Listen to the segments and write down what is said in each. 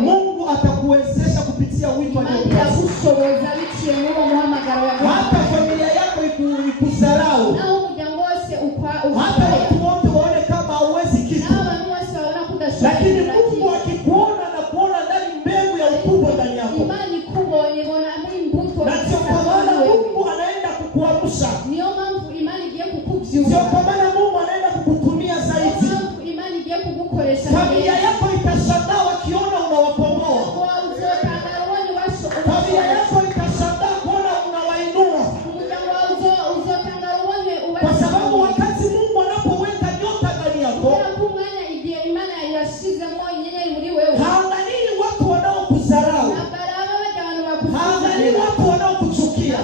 Mungu atakuwezesha kupitia wito aliokupa. Hata familia yako ikudharau, hata watu wote waone kama hauwezi kitu, lakini Mungu akikuona na kuona ndani mbegu ya ukubwa ndani yako, na sio kwa maana Mungu anaenda kukuamsha, sio kwa maana Mungu anaenda kukutumia zaidi. Familia yako itashangaa wakiona unawakomboa. Familia yako itashangaa kuona unawainua, kwa sababu wakati Mungu anapoweka nyota ndani yako, haangalii watu wanaokudharau, haangalii watu wanaokuchukia.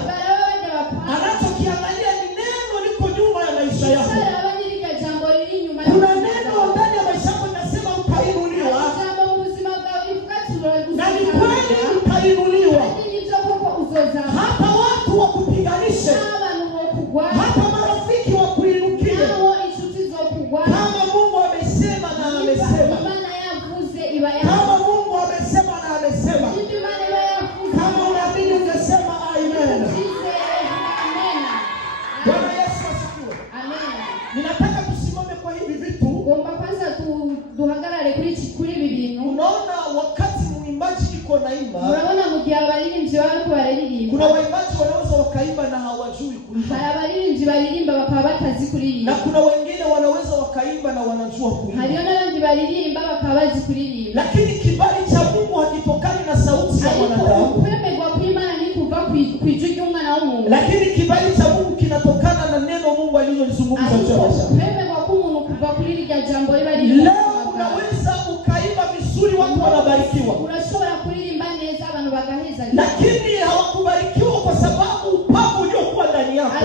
Anachokiangalia ni neno liko nyuma ya maisha yako. Kuna neno ndani ya maisha yako linasema utainuliwa, na ni kweli utainuliwa. Hata watu wakupiganishe, hata marafiki wakuinukie, kama Mungu amesema na amesema, kama Mungu amesema na amesema, kama unaamini ungesema amen. Bwana Yesu asifiwe. Ninataka tusimame kwa hivi vitu. Unaona, wakati mwimbaji iko naimba, kuna waimbaji wanaweza wakaimba na hawajui kuimba, na kuna wengine wanaweza wakaimba na wanajua kuimba. Lakini kibali cha Mungu hakitokani na sauti ya mwanadamu, lakini kibali cha Mungu kinatokana na neno Mungu alilozungumza juu yake. Leo unaweza ukaimba vizuri, watu wanabarikiwa, lakini hawakubarikiwa kwa sababu upako uliokuwa ndani yako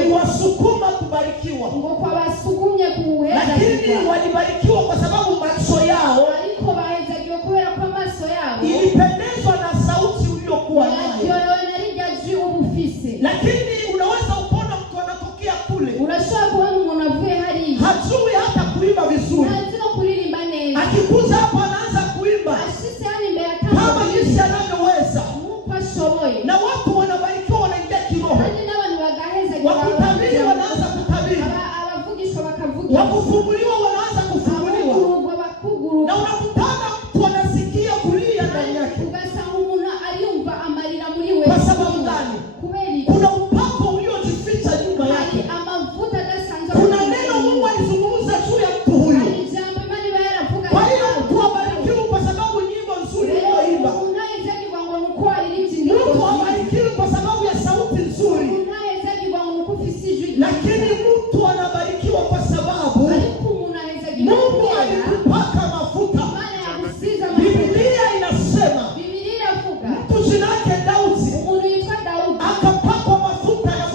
uliwasukuma kubarikiwa. Lakini walibarikiwa kwa sababu macho yao ilipendezwa na sauti uliokuwa nayo. Lakini unaweza ukaona mtu anatokea kule, hajui hata kuimba vizuri, akikuja hapa anaanza kuimba kama jinsi anavyoweza, na watu wanabarikiwa, wanaingia kiroho, wakutabiri wanaanza kutabiri, wakufunguliwa wanaanza kufunguliwa, na unakutana mtu anasikia kulia ndani yake. Kwa sababu gani? Kuna upako uliojificha nyuma yake. Kuna neno Mungu alizungumza juu ya mtu huyu. Kwa hiyo mtu abarikiwe kwa sababu nyimbo nzuri aliyoimba. Mtu abarikiwe kwa sababu ya sauti nzuri. Lakini mtu anabarikiwa kwa sababu Mungu alikupaka mafuta. Biblia inasema mtu jina lake Daudi akapakwa mafuta ya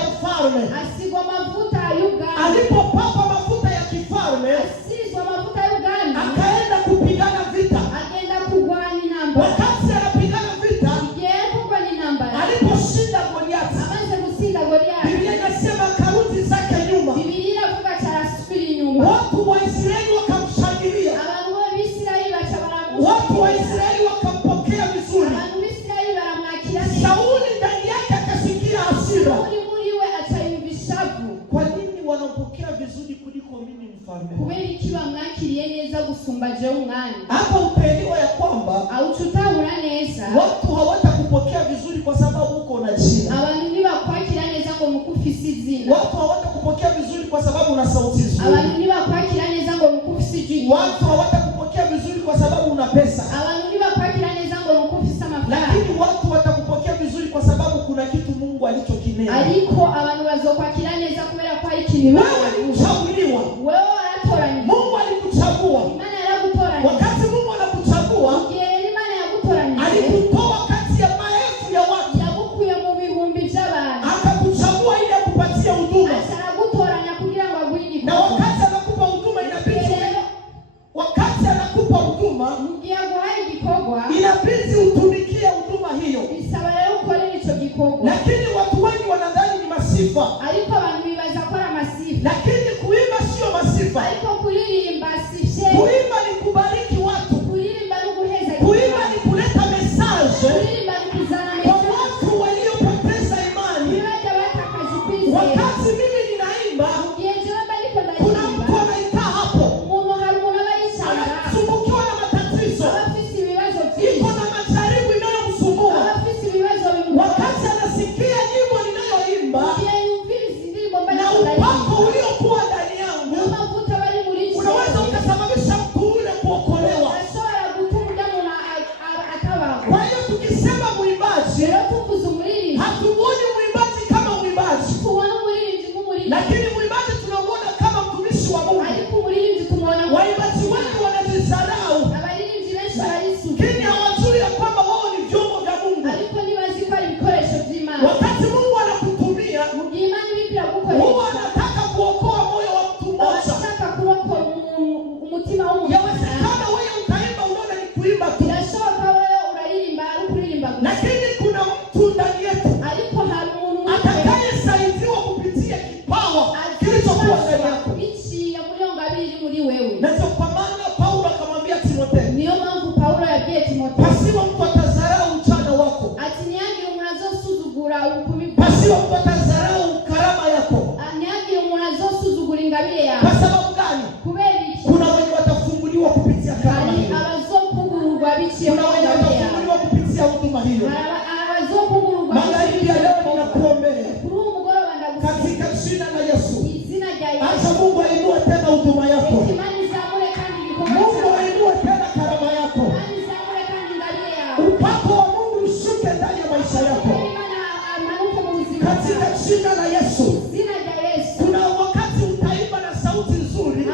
ufalme. Alipopakwa mafuta ya kifalme, akaenda kupigana vita. Wakati anapigana vita, aliposhinda Goliathi, Biblia inasema karudi zake nyuma. Watu wa Israeli wakamshangilia, watu wa Israeli wakampokea vizuri. Sauli ndani yake akasikia hasira. Kwa nini wanampokea vizuri kuliko mimi mfalme? Hapa upeliwa ya kwamba watu hawatakupokea vizuri kwa sababu uko na jina. Watu hawatakupokea vizuri kwa sababu una sauti nzuri. Watu hawatakupokea vizuri kwa sababu una pesa. Lakini watu watakupokea vizuri kwa sababu kuna kitu Mungu alichokinena. Wewe ulichaguliwa. Mungu alikuchagua. Wakati Mungu anakuchagua, alikutoa kati ya maelfu ya watu, akakuchagua ili akupatie huduma. Na wakati anakupa huduma inabidi utumikie huduma hiyo. Lakini watu wengi wanadhani ni masifa. Lakini Kuimba ni kubariki watu. Kuimba ni kuleta message kwa watu waliopoteza imani. Wakati mimi ninaimba, kuna mtu anaikaa hapo, anasumbukiwa na matatizo, iko na majaribu inayomsumbua. Wakati anasikia nyimbo ninayoimba na upako uliokuwa ndani yangu, unaweza ukasababisha mtu ule kuokolewa. Kwa hiyo tukisema mwimbaji, hatumuoni mwimbaji kama mwimbaji, lakini mwimbaji tunamwona kama mtumishi wa Mungu. Waimbaji wengi wanajidharau, lakini hawajui ya kwamba wao ni vyombo vya Mungu. Wakati Mungu anakutumia, Mungu anataka kuokoa moyo wa mtu mmoja. Yawezekana wewe utaimba unaona ni kuimba tu, lakini kuna mtu ndani yetu atakayesaidiwa kupitia kipawa kilichokuwa ndani yako. Na ndio kwa maana Paulo akamwambia Timotheo, pasiwa mtu atadharau ujana wako, pasiwa mtu atadharau karama yako. Kwa sababu gani? Kuna wenye watafunguliwa kupitia karama hiyo, kuna wenye watafunguliwa kupitia huduma hiyo. Magharibi ya leo ninakuombea katika jina la Yesu, acha Mungu ainue tena huduma yako, Mungu ainue tena karama yako, upako wa Mungu ushuke ndani ya maisha yako katika jina la Yesu. Kuna wakati utaimba na sauti nzuri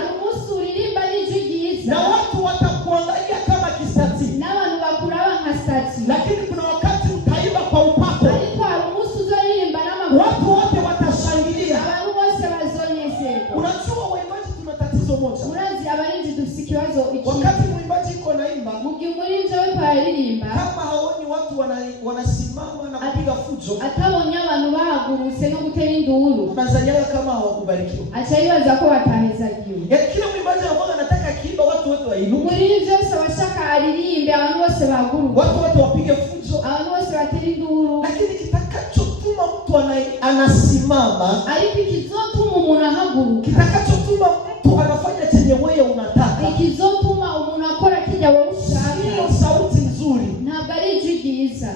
na watu watakuangalia kama kisati, lakini kuna wakati utaimba kwa upako, watu wote watashangilia. Unajua waimbaji tuna tatizo moja. Wakati mwimbaji iko naimba, kama haoni watu wanasimama na kupiga fujo, unazania kama hawakubarikiwa. Kila mwimbaji anataka kiimba watu wote wainuke, watu wote wapige fujo, lakini kitakachotuma mtu anasimama, kitakachotuma mtu anafanya chenye wewe unataka, sio sauti nzuri,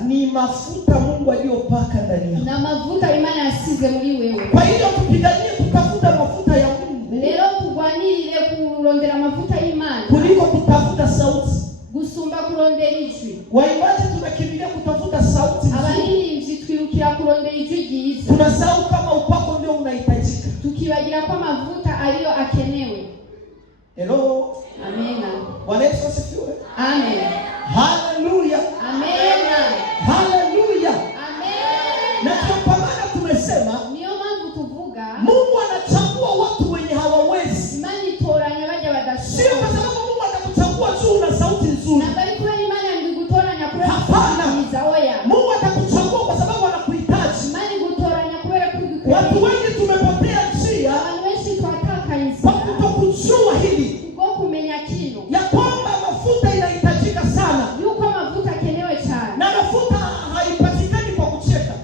ni mafuta Mungu aliyopaka ndani yako. Kwa hiyo tupiganie kutafuta mafuta ya Mungu kuliko kutafuta sauti. Waimbaji tunakimbilia kutafuta sauti, tunasahau kama upako ndio unahitajika. Hello. Amina. Bwana Yesu asifiwe. Amen. Haleluya. Amen. Haleluya. Amen. Na kwa maana tumesema Mungu anachagua watu wenye hawawezi. Sio kwa sababu Mungu atakuchagua tu una sauti nzuri. Hapana. Mungu atakuchagua kwa sababu anakuhitaji. Watu wengi tumepotea njia kwa kutokujua hili ya kwamba mafuta inahitajika sana, na mafuta haipatikani kwa kucheka,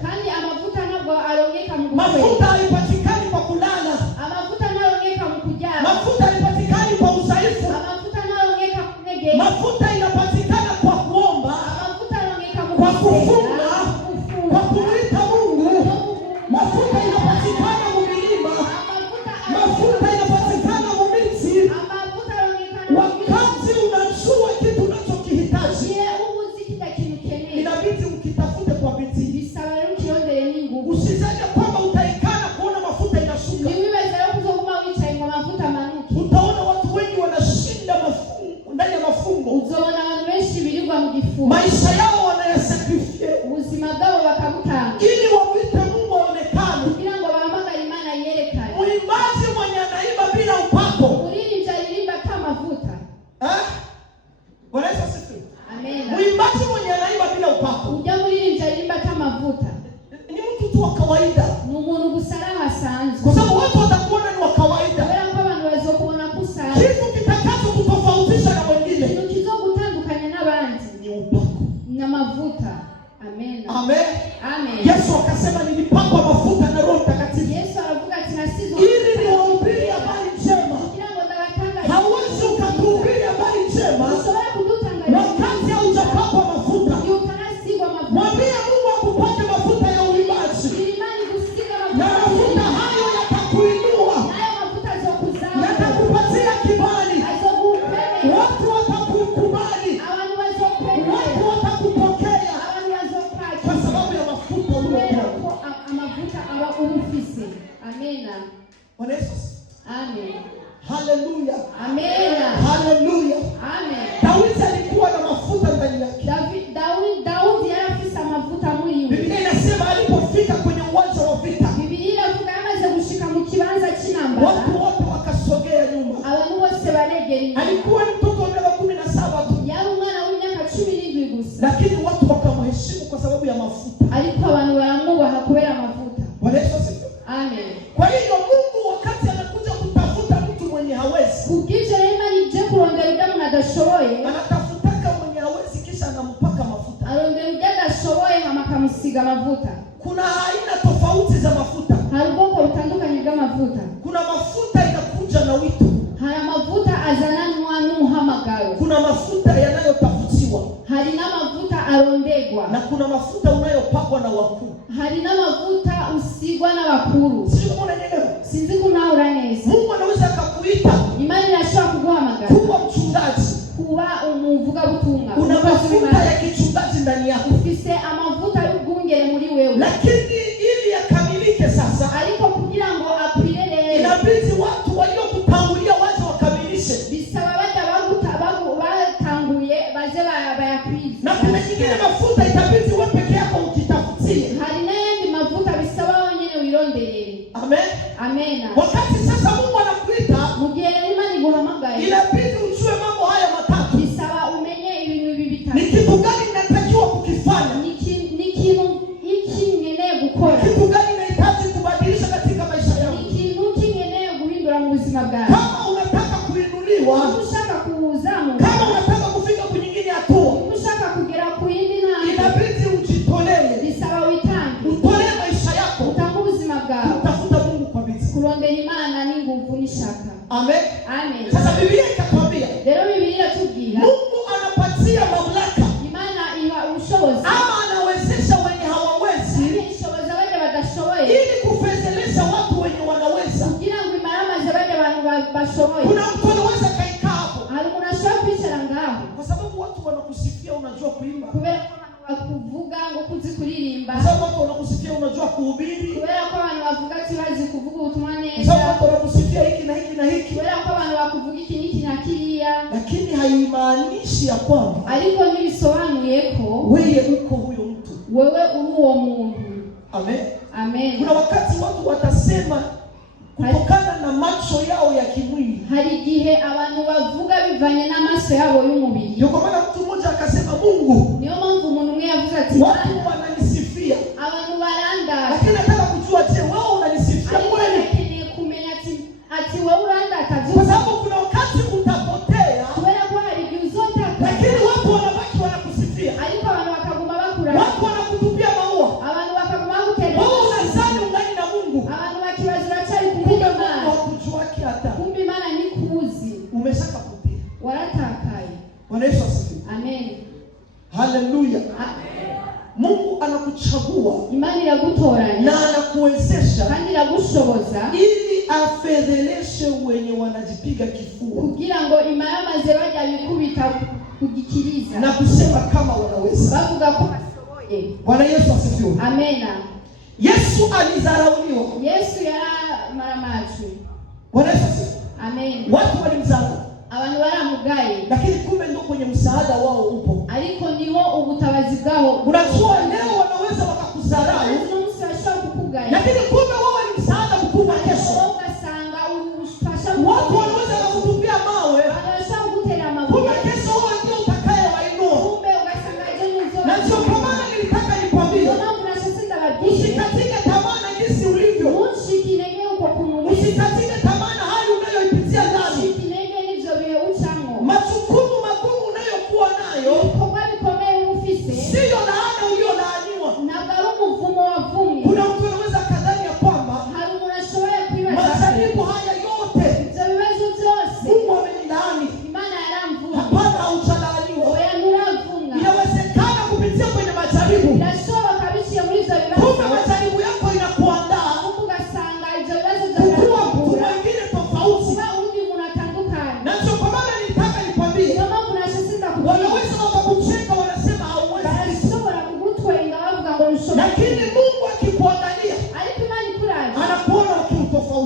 mafuta haipatikani kwa kulala, mafuta haipatikani kwa udhaifu, mafuta inapatikana kwa kuomba, kwa kufunga, kwa kumwita Mungu. Mafuta inapatikana mumilima, mafuta inapatikana mumiti. Wakati unajua kitu unachokihitaji, inabidi ukitafute kwa bidii. Usizani kwamba utaikana kuona ufise. Amena. Bwana Yesu. Amen. Haleluya. Amena. Haleluya. Amen. Daudi alikuwa na mafuta ndani yake. Daudi alifisa mafuta muri yeye. Biblia inasema alipofika kwenye uwanja wa vita, Biblia inavuga amaze gushika mu kibanza cy'intambara, watu wote wakasogea nyuma. Abantu bose baregera inyuma. Alikuwa mtoto wa miaka 17 tu. Yari umwana w'imyaka 17 gusa. Lakini watu wakamheshimu kwa sababu ya mafuta. Ariko abantu baramwubaha kubera mafuta. Bwana Yesu asifiwe. Amen. Kwa hiyo Mungu wakati anakuja kutafuta mtu mwenye hawezi, kubw'ivyo Imana ije kurondera ibyo umuntu adashoboye, anatafutaka mwenye hawezi kisha anampaka mafuta. Arondera ibyo adashoboye hama akamusiga mafuta. Kuna aina tofauti za mafuta. Hari ubwoko butandukanye bw'amavuta. Kuna mafuta inakuja na wito. Hari amavuta azananwa n'umuhamagaro. Kuna mafuta yanayotafutiwa. Hari n'amavuta arondegwa. Na kuna mafuta unayopakwa na wakuu. Hari n'amavuta usigwa n'abakuru. Sio mbona neno? Sinzi kunaura neza. Mungu anaweza akakuita. Imani inashobora kuguhamagara. Kuwa mchungaji. Kuba umuvuga butumwa. Una mafuta ya kichungaji ndani yako. Ufise amavuta y'ubwungere muri wewe. Lakini ili yakamilike sasa, ariko kugira ngo akwire rero, inabidi watu waliokutangulia waje wakamilishe. Bisaba baje batanguye baje bayakwize. Na kuna nyingine mafuta itabidi wewe peke yako ukitafutie. Hari n'ayandi mavuta bisaba wenyine wironderere. Amen. Amena. Wakati sasa Mungu anakuita, mugihe Imana iguhamagaye, inabidi ujue mambo haya matatu. Bisaba umenye ibintu ibi bitatu. Ni kitu gani ninatakiwa kukifanya? Ni kintu iki ngeneye gukora. Kitu gani nahitaji kubadilisha katika maisha yangu? Ni kintu kingeneye guhindura mu buzima bwawe. Kama unataka kuinuliwa, ushaka kuzamu, kama unataka kufika kwenye nyingine hatua, ushaka kugera ku yindi ntambwe, inabidi ujitolee. Bisaba witange. Utolee maisha yako. Utange ubuzima bwawe. Utafuta Mungu kwa bidii. Kurondera Imana n'inguvu n'ishaka. Amen. Amen. Sasa Biblia ikatwambia, rero Biblia iratubwira Mungu anapatia mamlaka. Imana iha ubushobozi. Ama anawezesha wenye hawawezi. Ishoboza wale badashoboye. Ili kufezelesha watu wenye wanaweza. Kugira ngo imaramaze wale abantu bashoboye. Kuna mtu anaweza kaikaa hapo. Hari umuntu ashobora kwicara ngaho. Kwa sababu watu wanakusifia unajua kuimba. Kubera ko abantu bakuvuga ngo kuzi kuririmba. Kwa sababu watu wanakusifia unajua kuhubiri. Kubera ko abantu bavuga ati bazi kuvuga ubutumwa neza. Kwa sababu watu wanakusifia hiki na hiki na hiki. Kubera ko abantu bakuvuga iki n'iki na kiriya. Lakini haimaanishi ya kwamba ariko ntibisobanuye ko wewe uko huyo mtu. Wewe uri uwo muntu. Amen. Amen. Kuna wakati watu watasema kutokana na macho yao ya kimwili. Hari igihe abantu bavuga bivanye n'amaso yabo y'umubiri. Ndio kwa maana mtu mmoja akasema Mungu, niyo mpamvu umuntu umwe yavuze ati watu wananisifia, abantu baranda, lakini nataka kujua, je, wewe unanisifia kweli? Akeneye kumenya ati wewe uranda kazi. Kwa sababu kuna wakati utapotea, kubera ko hari igihe uzotaka, lakini watu wanabaki wanakusifia. ariko abantu bakaguma bakura, watu wanakutupia maua, abantu bakaguma guterera. wewe unazani ungani na Mungu, abantu bakibazira cyari kumbe Imana, hakujuaki hata kumbe Imana ni kuzi, umeshakapotea, waratakaye. Bwana Yesu asifiwe. Amen. Haleluya. Mungu anakuchagua, Imani iragutoranya na anakuwezesha kandi iragushoboza ili afedheleshe wenye wanajipiga kifua, kugira ngo imaramaze bajya bikubita kugikiriza na kusema kama wanaweza, bavuga ko bashoboye. Bwana Yesu asifiwe. Amena. Yesu alizarauliwa. Yesu yaramaramaje. Bwana Yesu asifiwe. Amen. Watu walimdharau, abantu baramugaye, lakini kumbe ndio kwenye msaada wao upo. ariko niho ubutabazi bwaho. Unajua leo wanaweza wakakudharau, umunsi bashobora kukugaya, lakini kumbe wewe ni msaada mkubwa kesho. ugasanga ufasha Watu wanaweza kukutupia mawe, bashobora kugutera amabuye, kumbe kesho wewe ndio utakayewainua. kumbe ugasanga ejo nizo. Na ndio kwa maana nilitaka nikwambie, usikatike tamaa na jinsi ulivyo. Unshikinege uko kununi. Usikatike tamaa na hali unayoipitia ndani. Unshikinege nivyo bihe uchango. Majukumu magumu unayokuwa nayo ibikorwa bikomeye ufise siyo laana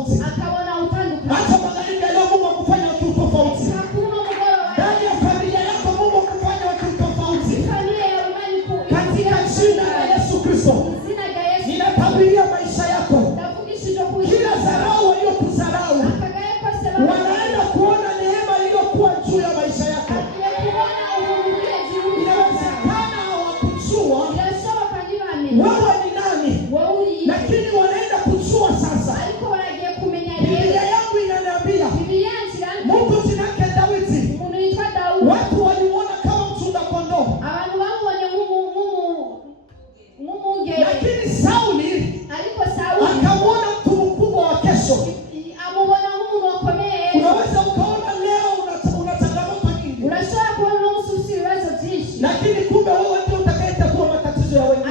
utofauti. Hata magharibi ya leo Mungu akufanya wa kiutofauti. Ndani ya familia yako Mungu akufanya wa kiutofauti. Katika jina la Yesu Kristo. Ninatabiria maisha yako. Kila dharau waliokudharau wanaenda kuona neema iliyokuwa juu ya maisha yako. Inawezekana hawakujua wewe ni nani, lakini wanaenda kujua sasa. Biblia yangu inaniambia Mungu jinake Daudi, watu walimuona kama mchunga kondoo, lakini Sauli akamuona mtu mkubwa wa kesho. Unaweza ukaona leo una changamoto nyingi, lakini kumbe wewe ndio utakayetatua matatizo ya wengine.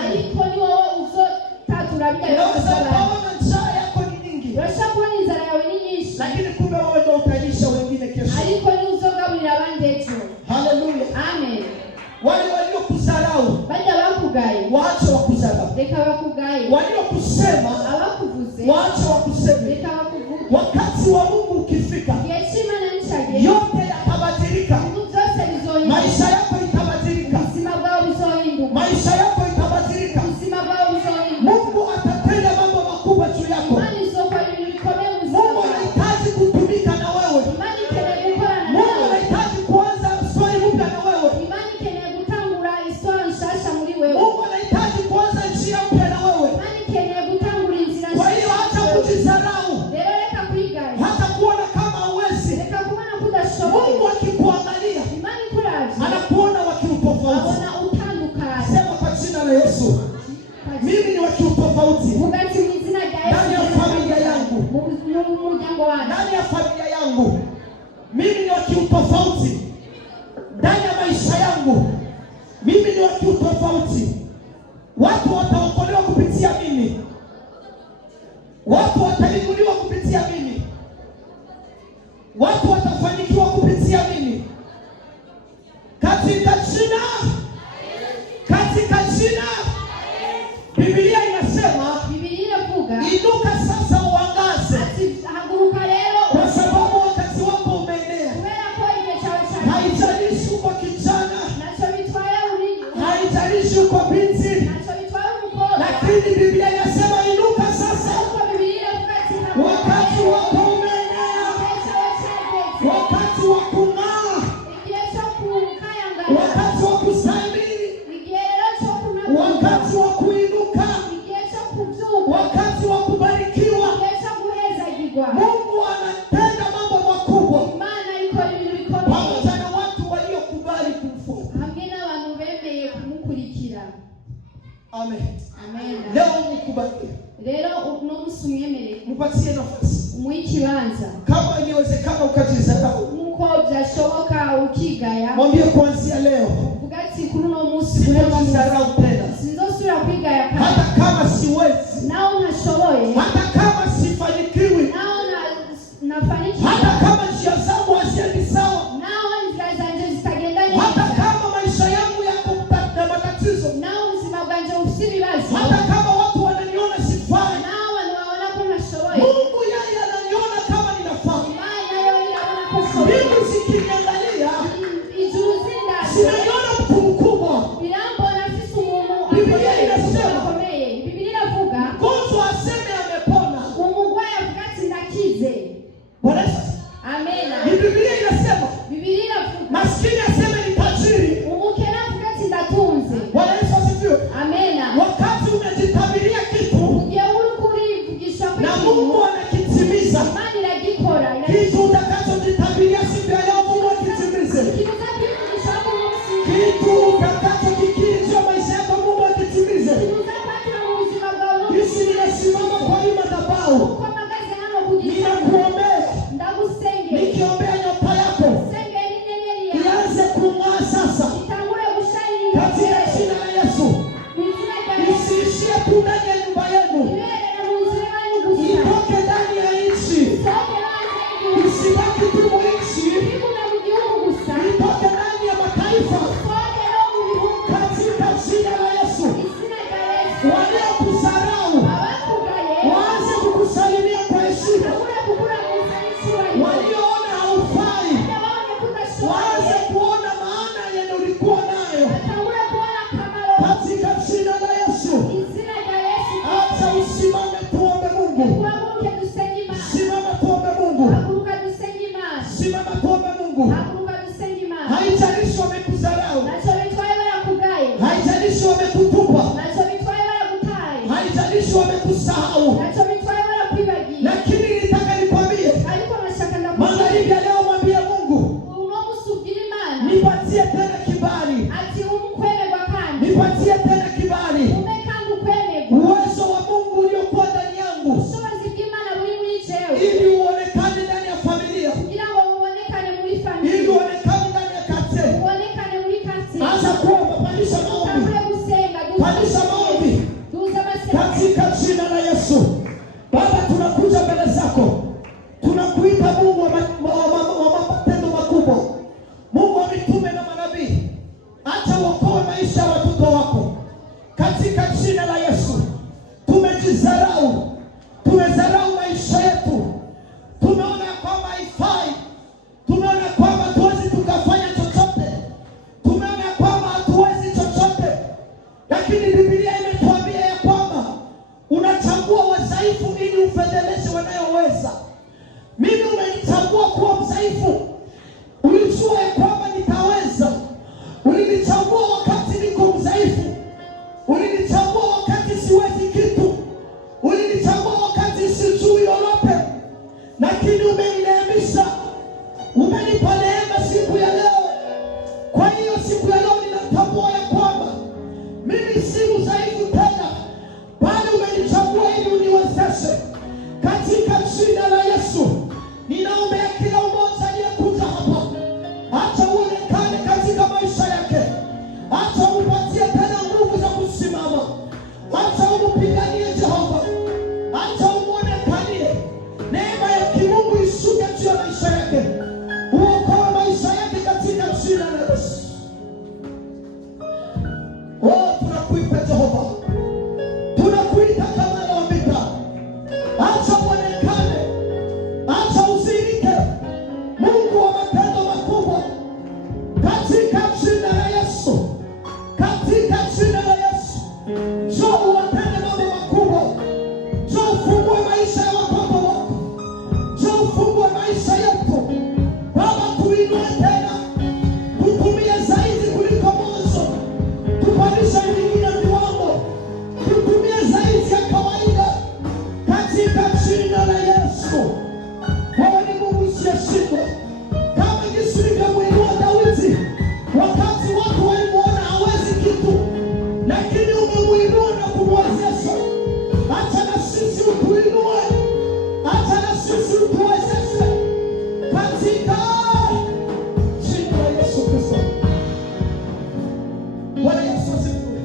Unaweza ukaona njaa yako ni nyingi, lakini kumbe wewe ndio utalisha wengine kesho. Haleluya. Amen. Wale waliokudharau waache wakudharau. Waliokusema waache wakuseme. Wakati wa Mungu ukifika, yote yatabadilika. Maisha yako itabadilika. Maisha yako itabadilika. Mungu atatenda mambo makubwa juu yako. Mungu anahitaji kutumika na wewe. Mungu anahitaji kuanza story mpya na wewe. Mungu anahitaji kuanza njia mpya na wewe. Kwa hiyo acha kujidharau, hata kuona kama huwezi. Mungu akikuangalia anakuona wa kiutofauti. Sema kwa jina la Yesu, mimi ni wa kiutofauti ndani ya familia yangu. Ndani ya familia yangu mimi ni wa kiutofauti. Ndani ya maisha yangu mimi ni wa kiutofauti. Watu wataokolewa kupitia mimi. Watu watainuliwa kupitia mimi. Watu watafanikiwa kupitia mimi. Katika jina Biblia inasema inuka sasa uangaze, kwa sababu wakati wako umeenea. Haijalishi uko kijana, haijalishi uko binti, lakini Biblia inasema inuka sasa. Wakati wako umeenea, wakati wa kung'aa, wakati wa kustahimili, wakati wa kuinuka, wakati wa kubarikiwa. Mungu anatenda mambo makubwa pamoja na watu waliokubali kumfuata. Amen. Leo mkubalie. Mupatie nafasi. Kama inawezekana ukajidharau, mwambie kuanzia leo sitajidharau tena. Hata kama siwezi, hata kama sifanikiwi, hata kama njia zangu haziendi sawa, hata kama maisha yangu yako na matatizo, hata kama watu wananiona sifai, Mungu yeye ananiona kama ninafaa. Mimi sikiniangalia, sinaiona mtu mkubwa. Biblia inasema mgonjwa aseme amepona. Amen. Biblia inasema maskini aseme ni tajiri. Bwana Yesu asifiwe. Wakati umejitabiria kitu na Mungu anakitimiza, kitu utakachojitabiria siku ya leo Mungu akitimize. Kitu utakachokikiri juu ya maisha yako Mungu akitimize. Kisi ninasimama kwa hii madhabahu, ninakuombea, nikiombea nyota yako ianze kung'aa sasa katika jina la Yesu. Isiishie tu ndani ya nyumba yenu, itoke ndani ya nchi, isibaki tu nchi, itoke ndani ya mataifa katika jina la Yesu. Waliokudharau waanze kukusalimia. Simama tuombe Mungu. Simama tuombe Mungu. Haijalishi wamekudharau. Haijalishi wamekutupa. Haijalishi wamekusahau. Lakini nitaka nikwambie, magharibi ya leo mwambie Mungu, nipatie tena kibali. Nipatie tena kibali. Uwezo wa Mungu uliokuwa ndani yangu ili uonekane ndani ya familia. Ili uonekane ndani ya kate. Anza kuomba, pandisha maombi. Pandisha maombi. Katika jina la Yesu. Baba, tunakuja mbele zako. Tunakuita Mungu wa matendo makubwa. Mungu wa mitume na manabii. Acha uokoe maisha ya watoto wako. Katika jina la Yesu. Tumejidharau. Tumedharau maisha yetu. Tumeona kwamba haifai. Tumeona kwamba hatuwezi tukafanya chochote. Tumeona kwamba hatuwezi chochote. Lakini Biblia imetuambia ya kwamba unachagua wadhaifu ili ufedheleshe wanayoweza. Mimi umenichagua kuwa mdhaifu. Ulijua ya kwamba nitaweza. Ulinichagua wakati niko mdhaifu. Ulinichagua wakati siwezi kitu. Ulinichagua wakati sijui lolote. Lakini umenineemisha. Umenipa neema siku ya leo. Kwa hiyo siku ya leo ninatambua ya kwamba mimi si mdhaifu tena, bali umenichagua ili uniwezeshe. Katika jina la Yesu, ninaombea kila mmoja aliyekuja hapa. Acha uonekane katika maisha yake. Acha umpatie tena nguvu za kusimama. Acha umpiganie Jehova. Acha umuonekanie. Neema ya kimungu ishuke juu ya maisha yake. Uokoe maisha yake katika jina la Yesu. Oh, tunakuita Jehova. Tunakuita kamanda wa vita. Acha uonekane. Acha uzirike. Mungu wa matendo makubwa. Katika jina la Yesu. Katika jina la Yesu. Njoo uwatende mambo makubwa. Njoo ufungue maisha ya watoto wako. Njoo ufungue maisha yetu. Baba, tuinue tena. Tutumie zaidi kuliko mwanzo. Tupandishe vingine viwango. Tutumie zaidi ya kawaida. Katika jina la Yesu. Wewe ni Mungu usiyeshindwa. Kama jinsi ulivyomuinua Daudi wakati watu walimuona hawezi kitu, lakini umemuinua na kumwezesha. Acha na sisi utuinue. Acha na sisi utuwezeshe. Katika jina la Yesu Kristo. Bwana Yesu asifiwe.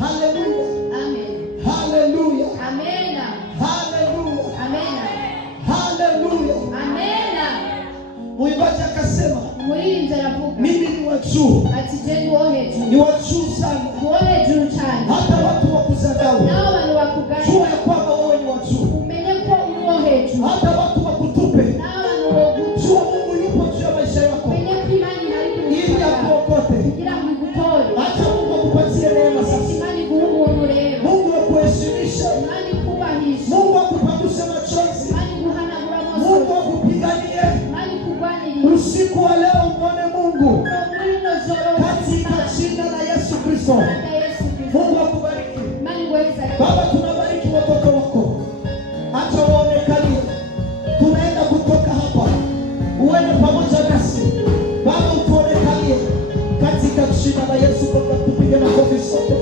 Haleluya. Haleluya. Haleluya. Mwimbaji akasema, mimi ni wa juu. Ni wa juu sana. Hata watu wakudharau. Jua ya kwamba wewe ni wa juu. Hata watu wakutupe. Jua Mungu yupo juu ya maisha yako ili akuokote. Acha Mungu akupatie neema sasa. Mungu akuheshimishe. Mungu akupandishe machozi. Mungu akupiganie. Usiku wa leo mwone Mungu katika jina la Yesu Kristo. Mungu akubariki. Baba, tunabariki watoto wako. Acha waonekanie. Tunaenda kutoka hapa. Uende pamoja nasi. Baba, utuonekanie katika jina la Yesu. Tupige makofi sote.